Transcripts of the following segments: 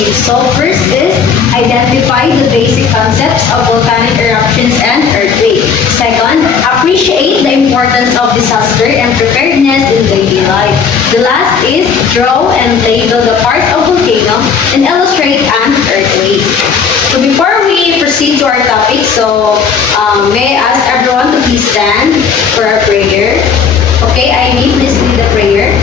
need. So first is identify the basic concepts of volcanic eruptions and earthquake. Second, appreciate the importance of disaster and preparedness in daily life. The last is draw and label the parts of volcano and illustrate an earthquake. So before we proceed to our topic, may I ask everyone to please stand for a prayer. Okay, Ivy, please lead the prayer.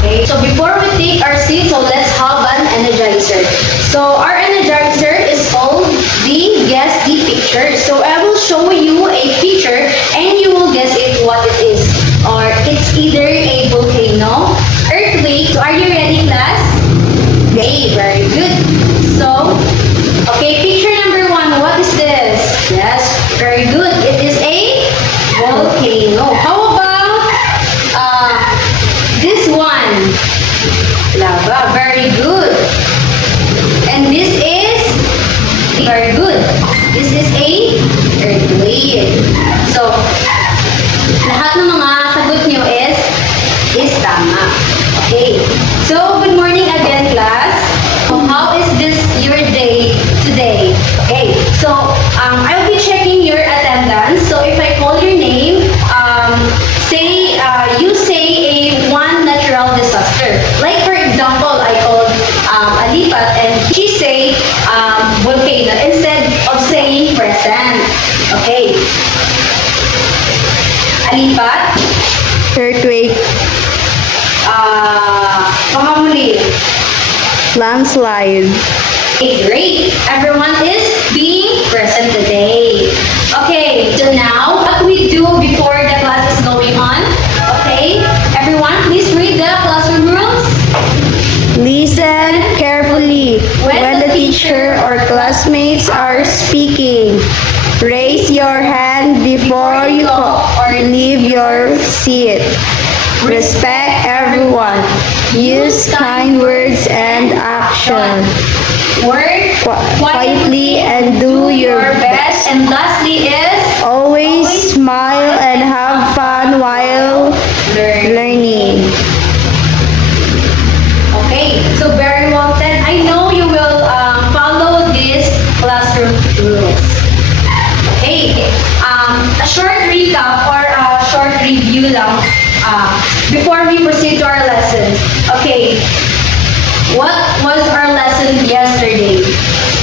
Okay, so before we take our seat, let's have an energizer. So our energizer is called the Guess the Picture. So I will show you a picture and you will guess it what it is. Or it's either a volcano, earthquake. So are you ready, class? Okay, very good. So, okay, picture number 1, what is this? Yes, very good. It is a volcano. How about this one? Lava, very good. And this is very good. This is a earthquake. So, lahat ng mga sagot nyo is tama. Okay. So, good morning again, class. How is this your day today? Okay. So, I'll be checking your attendance. So, if I call your name, you say a one natural disaster. Like, for example, I called Alipat and she say volcano instead of saying present. Okay. Alipat. Earthquake, Pahamuli. landslide, Okay, great. Everyone is being present today. Okay, so now what we do before the class is going on. Okay, everyone, please read the classroom rules. listen carefully when the teacher or classmates are speaking. Raise your hand before you leave your seat. Respect everyone. Use kind words and action. Work Quietly and do your best. best. And lastly is Always smile and have fun while learning. Okay, so very well said. I know you will follow these classroom rules. Okay, a short recap or a short review lang before we proceed to our lesson. Okay, what was our lesson yesterday?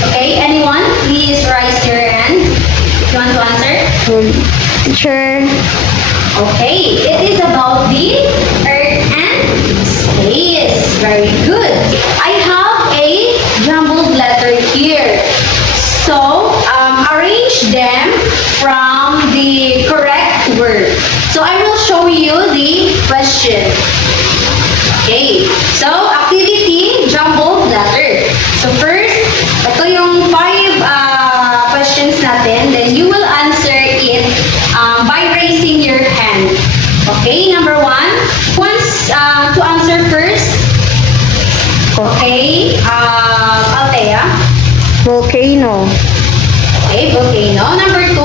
Okay, anyone? Please raise your hand if you want to answer. Teacher, Okay, it is about the Earth and space. Very good. I have a jumbled letter here. So, arrange them from the correct word. So, I will show you the question. Okay, so activity, jumbled letter. So, first, ito yung 5 questions natin. Then, you will answer it by raising your hand. Okay, number 1. Who wants to answer first? Okay, Althea. volcano, Okay, volcano. Number 2.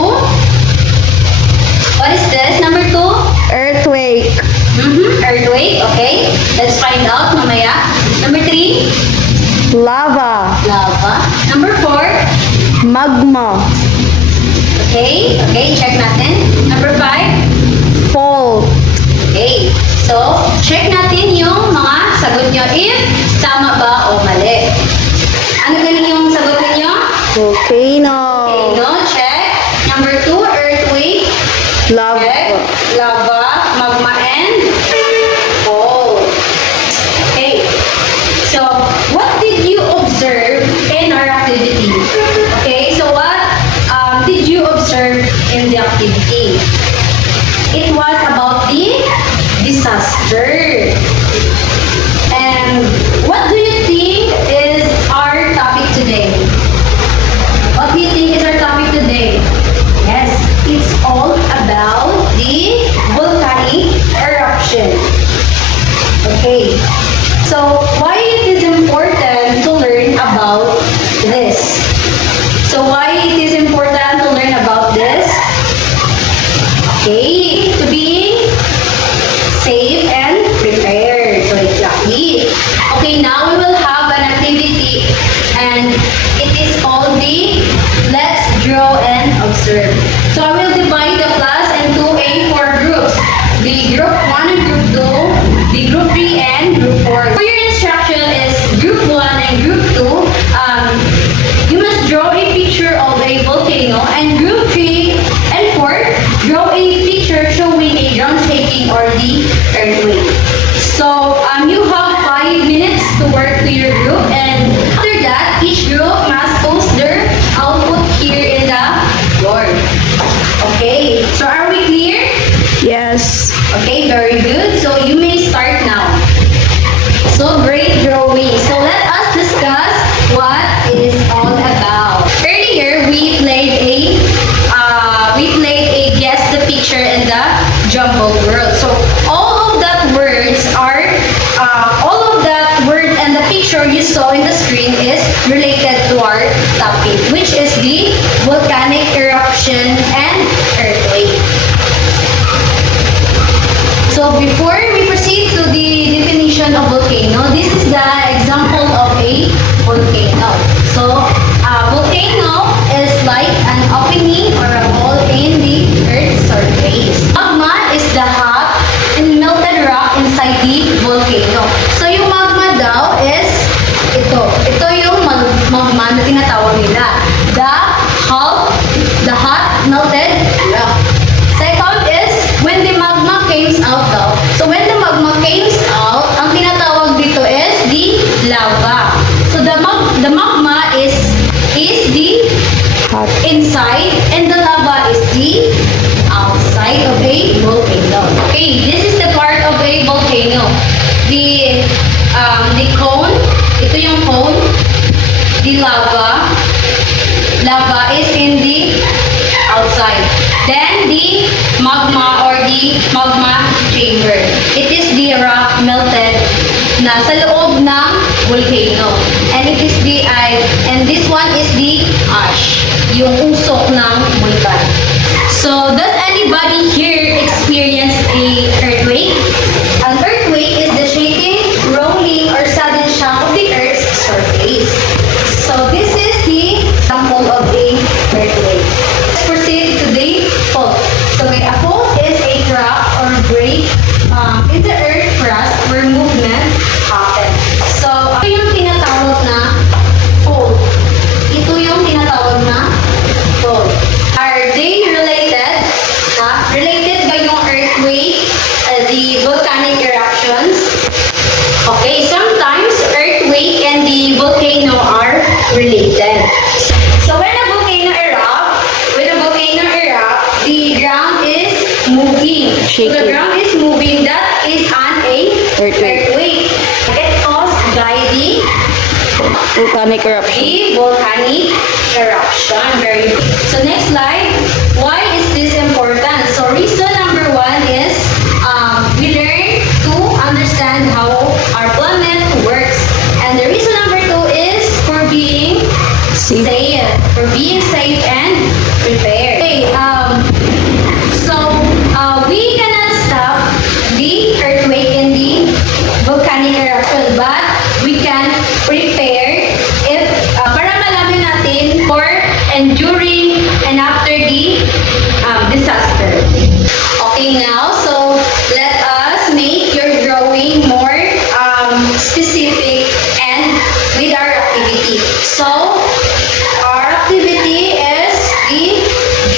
What is this? Number 2? earthquake, Earthquake. Okay, let's find out mamaya. Number 3? lava, Lava. Number 4? magma, Okay, check natin. Number 5? fault, Okay, so check natin yung mga sagot nyo if tama ba o mali. Ano galing yung sagot ninyo? volcano, Okay, no, check. Number 2, earthquake. lava, Check. Lava, magma, and coal. Okay. So, what did you observe in our activity? Okay, so what did you observe in the activity? It was about the disaster. And what do you think is our topic today? What do you think is our topic today? Yes, it's all about the volcanic eruption. Okay, so why it is important to learn about this? So why it is important to learn about this? Okay, to be safe and prepared. Okay, now we will have an activity and it is called the Let's Draw and Observe. So I will divide the class into A4 groups. The group 1 and group 2, the group 3 and group 4. For your instruction is group 1 and group 2, you must draw a picture of a volcano, and group 3 and 4, draw a picture showing a ground shaking or the earthquake. So you have 5 minutes to work to your group, and after that, each group must post their output here in the board. Okay, so are we clear? Yes. Okay, very good. So you may start now. So great drawing. So let us discuss what is all about. Earlier we played a guess the picture in the jumble world. So all of that words and the picture you saw in the screen is related to our topic, which is the volcanic eruption and earthquake. So before we proceed to the definition of volcano, this is the example of a volcano. So a volcano is like an opening or a hole in the Earth's surface. Magma is the hot and melted rock inside the volcano. So yung magma daw is ito. Ito yung magma na tinatawag nila. The hot melted rock. Second is when the magma comes out daw. So when the magma comes out, ang tinatawag dito is the lava. So the magma is the Hot. inside and the lava is the outside of a volcano. Okay, this is the part of a volcano. The cone, ito yung cone. The lava is in the outside. Then the magma or the magma chamber. It is the rock melted na sa loob ng volcano. And this one is the ash, yung usok ng vulkan. So does anybody here experience a earthquake? An earthquake is the shaking, rolling, or sudden shock of the Earth's surface. So this is the example of a earthquake. Let's proceed to the fault. So a fault is a crack or break in the earth crust where movement happens. So ito yung tinatawag na fault. Ito yung tinatawag na fault. Are they related? Related ba yung earthquake, the volcanic eruptions? Okay, sometimes earthquake and the volcano are related. So when a volcano erupts, the ground is moving. So the Shaking. ground is moving. That is an earthquake. It caused by the Volcanic eruption. volcanic eruption. Very good. So next slide. Why is this important? So reason number 1 is we learn to understand how our planet works. And the reason number 2 is for being Safe. safe and prepared. Okay, we cannot stop the earthquake and the volcanic eruption, but we can prepare if para malaman natin for and during and after the disaster. Okay, now so let us make your drawing more specific and with our activity. So our activity is the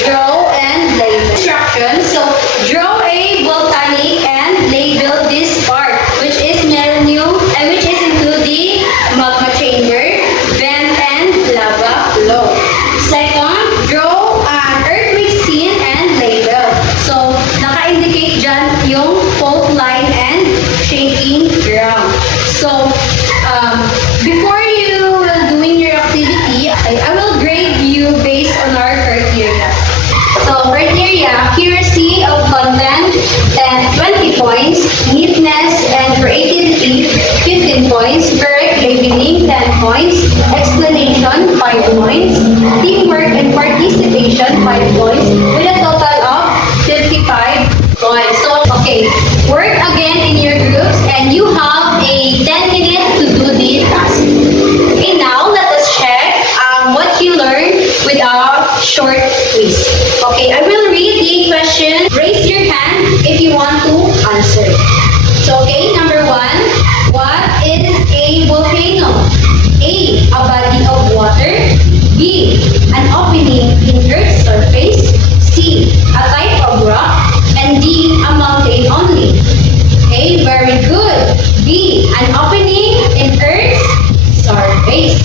draw and label instructions. So draw a volcanic and label this part, which is which is into the magma chamber, vent and lava flow. Second, draw an earthquake scene and label. So naka-indicate dyan yung fault line and shaking ground. So before you will doing your activity, I will grade you based on our criteria. So criteria, accuracy of content, 20 points, neatness and creativity, 15 points, correct labeling, 10 points, explanation, 5 points, teamwork and participation, 5 points, with a total of 55 points. So, okay, work again in your groups and you have a 10 minutes to do B. An opening in Earth's surface.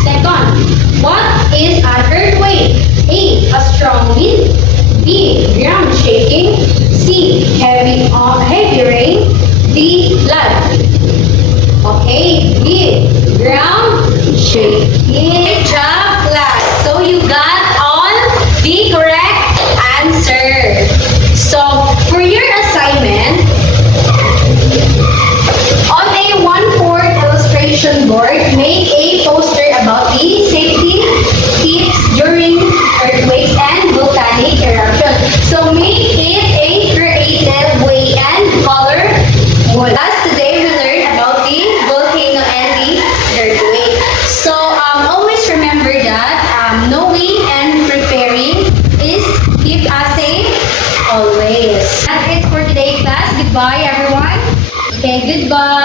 Second, what is an earthquake? A. A strong wind. B. Ground shaking. C. Heavy rain. D. Flood. Okay, B. Ground shaking. Good job, class. So you got all the correct answer. So for your assignment, on a 1/4 illustration board, make a poster about the safety tips during earthquakes and volcanic eruption. So make it a creative way and colorful. As today we learned about the volcano and the earthquake. So always remember that knowing and preparing is keep us safe always. That's it for today, class. Goodbye, everyone. Okay, goodbye.